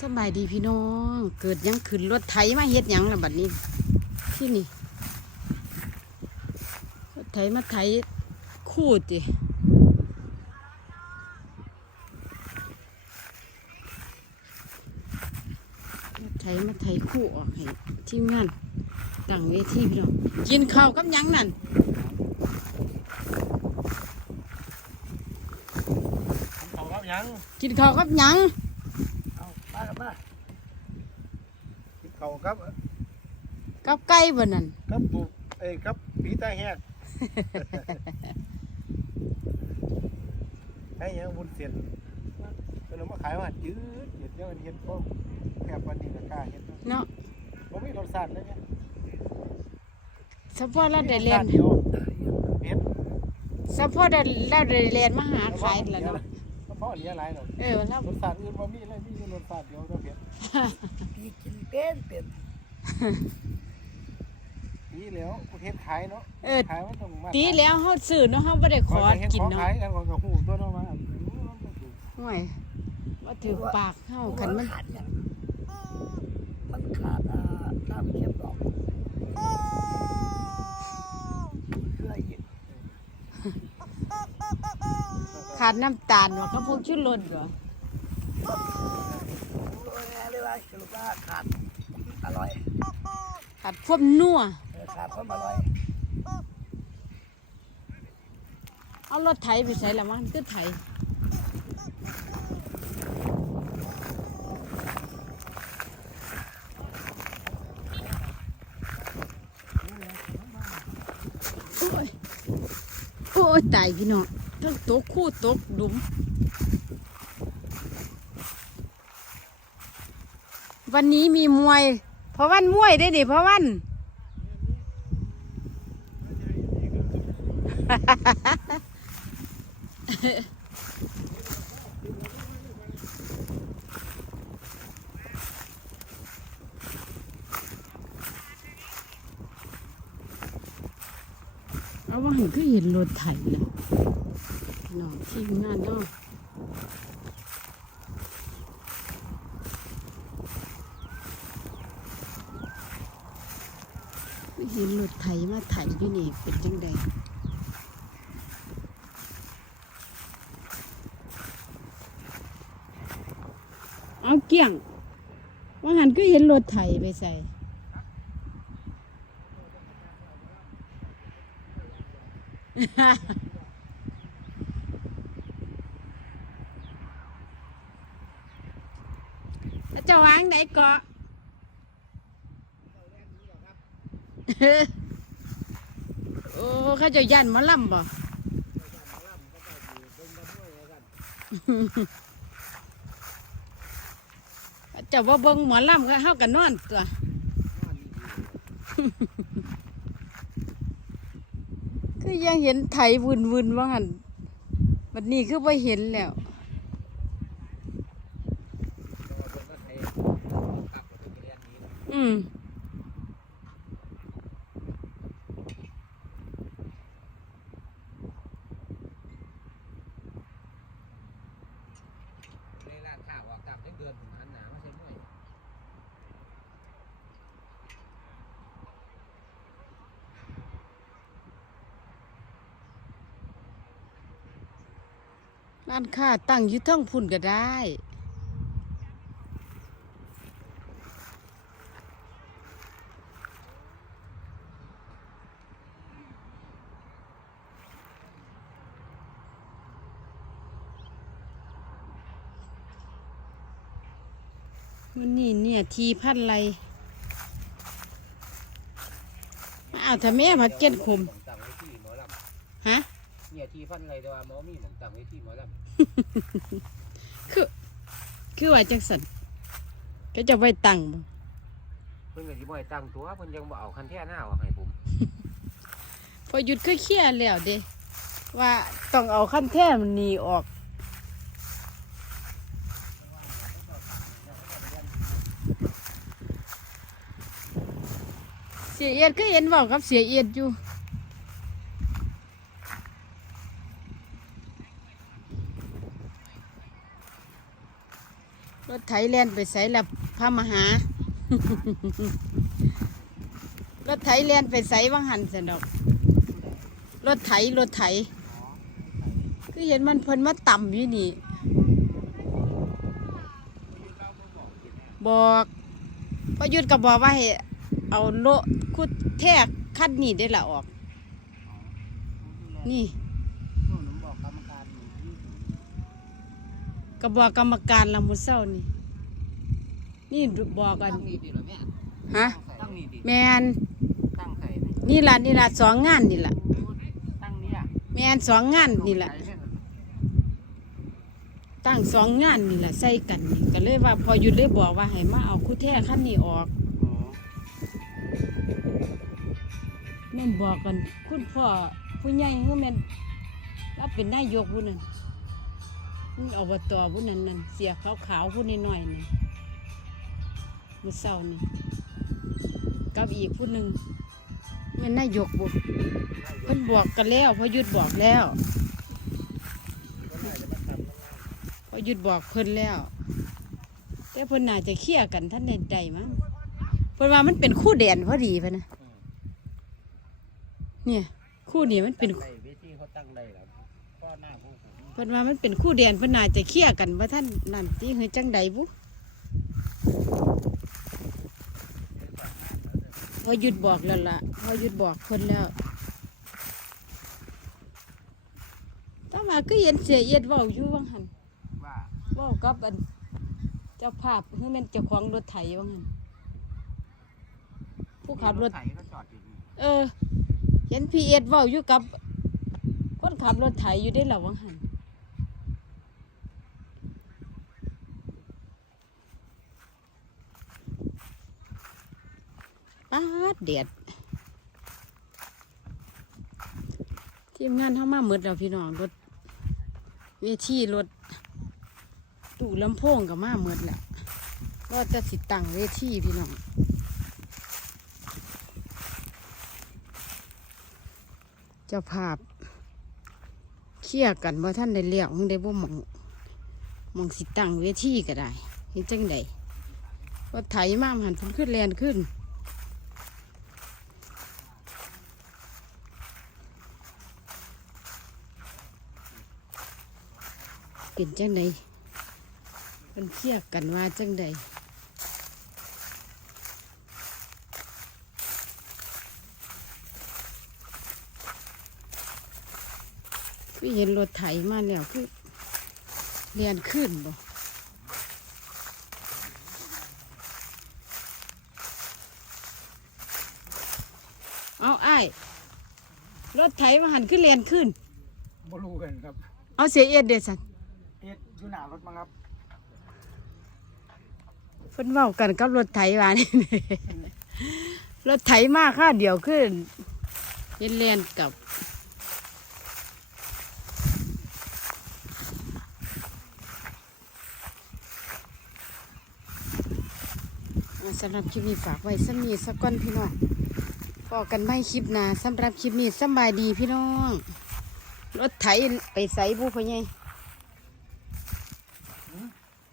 สบายดีพี่น้อง เกิดหยังขึ้นรถไถมาเฮ็ดหยังล่ะบัดนี้ ที่นี่รถไถมาไถคู่ติรถไถมาไถคู่ออกให้ทีมงานตั้งเวทีพี่น้องกินข้าวกับหยังนั่นเขาครับยังกินข้าวกับหยัง เอามาครับมากิน เขาครับกับไก่บ่นั่นครับปูเอ้ยครับผีตาแหก ให้ยังบุญเสียนเป็นมาขายว่ายืดเห็ดเดี๋ยวมันเห็ดพวกแคบวันนี้ก็กล้าเห็ดเนาะผมมีรสชาติเลยเนี่ยเฉพาะเราได้เรียนเดียวเห็ด เฉพาะเราเราได้เรียนมาหาขายแล้วเนาะเนาะเพราะเหลียหลายเนาะเออแล้วรสชาติอื่นบ่มีเลยมีรสชาติเดียวเท่าเผ็ดพี่กินเป็นเป็นนี่แล้วประเทศขายเนาะเออขายมันต้องมาตีแล้วเฮาซื้อเนาะเฮาบ่ได้ขอข้ยเห็กินของเนาะขายกันของกระหูตัวเนาะมาห่วยว่าถือปากเฮาคันมันขาดเนี่ยมันขาดอ่าน้ำเค็มดอกเคยกิน ขาดน้ำตาลว่าเขาพูดชื่อรสเหรอรู้ไงเลยว่าสรุปว่าขาดอร่อยขาดพวกนัวเออขาดความอร่อยเอารถไถไปใส่ละมันคือไถโอ้ยโอ้ยตายพี่น้อง ทั้งตกคู่ตกดุมวันนี้มีมวย เพราะวันมวยได้ดิเพราะวัน เอาว่าเห็นก็เห็นรถไถเลย น้องทีมงานเนาะไม่เห็นรถไถมาไถอยู่นี่เป็นจังใดเอาเกี่ยง ว่าหันก็เห็นรถไถไปใส่ แล้วจะวางไหนเกาะโอ้เขาจะยันหมาล่ำบ่เจะว่าเบิ่งหมอลำก็เฮากันนอนตัวคือยังเห็นไถวุ่นวุ่นๆว่าหันวันนี้คือไปเห็นแล้ว อืม ในร้านข้าวออกตามได้เดือนหันหนามาใช้มวยร้านค้าตั้งอยู่เทั้งพุ่นก็ได้ วันนี้เนี่ยทีพันไรอ้าวถ้าแม่ผัดเก็ดขมหมองตั้งไว้ที่หมอลฮะำเนี่ยที่พันไรแต่ว่าหมอมีหมองตั้งไว้ที่หมอลคือ คือว่าจังสันก็จะไปตั้งบ่ำเพิ่นก็สิบ่ให้ตั้งตัวเพิ่นยังบ่เอาคันแท้หน้าออกให้ผม พอหยุดก็เคลียร์แล้วเด้ว่าต้องเอาขั้นแท้มันหนีออก สียเอียดก็เห็นบอกกับเสียเอียดอยู่รถไถแล่นไปใส่ละพระมหารถไถแล่นไปใส่วังหันสนดอก รถไถรถไถคือเห็นมันเพิ่นมาต่ำอยู่นี่ บอกพอยุดก็บอกว่าให้ เอาโลคุดแทกคันนี้ได้ละออก นี่ผมบอกกรรมการอยู่ที่ก็บอกกรรมการละมุเศร้านี่ นี่บอกกันตั้งนี่ดิเหรอแม่ฮะตั้งนี่ดิแมนตั้งใส่นี่ล่ะนี่ล่ะสองงานนี่ล่ะตั้งนี่อะแมนสองงานนี่ล่ะตั้งสองงานนี่ล่ะใส่กันนี่ก็เลยว่าพอหยุดเลยบอกว่าให้มาเอาคู่แท้ขั้นนี้ออก แม่นบอกกัน คุณพ่อผู้ใหญ่เฮือแม่นรับเป็นนายกผู้นั้นมันอบตผู้นั้นนั่นเสียขาวขาวๆผู้นี้หน่อยนั่มือเศร้านี่กับอีกผู้หนึ่งแม่นนายกบุเพิ่นบอกกันแล้วพอยุดบอกแล้วพอยุดบอกเพิ่นแล้ว แต่เพิ่นน่าจะเคลียร์กันท่านใดๆมั้งเพิ่นว่ามันเป็นคู่แดนพอดีพะนะ เนี่ย คู่นี้มันเป็นใส่เวทีเขาตั้งได้แล้วก็หน้าพวกผมเพิ่นว่ามันเป็นคู่แดนเพิ่นน่าจะเคลียร์กันว่าท่านนั่นที่เฮยจังใดบุพอหยุดบอกแล้วล่ะพอหยุดบอกเพิ่นแล้วแต่ว่าก็เห็นเสียเอียดเว้าอยู่ว่าหั่นว่าเว้ากับอันเจ้าภาพคือแม่นเจ้าของรถไถว่างั้นผู้ขับรถไถก็จอดอยู่นี่เออ เห็นพีเอ็ดว้าอยู่กับ คนขับรถไถอยู่ได้หรอวังหันป๊าเดียดทีมงานเข้ามาหมดแล้วพี่น้องรถเวทีรถตู้ลำโพงกับมาหมดแหละก็จะสิตังเวทีพี่น้อง เจ้าภาพเคลียกันว่าท่านได้เลี้ยวมึงได้บ่มองมองสิตั้งเวทีก็ได้เห็นจังใดว่าไถมาหันพิ่นขึ้นแลนขึ้น เป็นจังใดเพิ่นเคลียกันว่าจังใด เห็นรถไถมาแล้วคือเรียนขึ้นบ่เอาไอ้ายรถไถมาหันขึ้นเรียนขึ้นบ่รู้กันครับ เอาเสียเอ็ดเดสันเอ็ดอยู่หน้ารถมั้งครับเพิ่นเว้ากันกับรถไถว่านี่รถไถมาค่าเดียวขึ้นเย็นเรียนกับ สำหรับคลิปนี้ฝากไว้สมีสักก้อนพี่น้องพอกันไม่คลิปหนาสำหรับคลิปนี้สบายดีพี่น้อง รถไถไปใส่บุพะไง